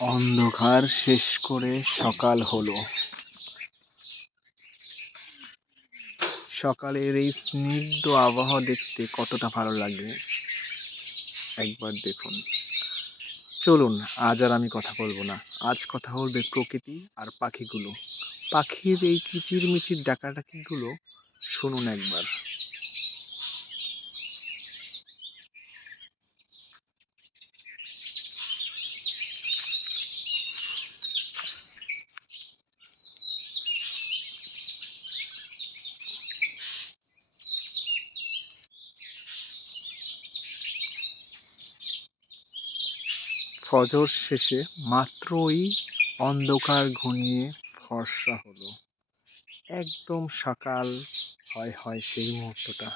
অন্ধকার শেষ করে সকাল হলো। সকালের এই স্নিগ্ধ আবহাওয়া দেখতে কতটা ভালো লাগে একবার দেখুন। চলুন, আজ আর আমি কথা বলবো না। আজ কথা বলবে প্রকৃতি আর পাখিগুলো। পাখির এই কিচিরমিচির ডাকাডাকিগুলো শুনুন একবার। ফজর শেষে মাত্রই অন্ধকার ঘনিয়ে ফর্সা হলো। একদম সকাল হয় হয় সেই মুহূর্তটা।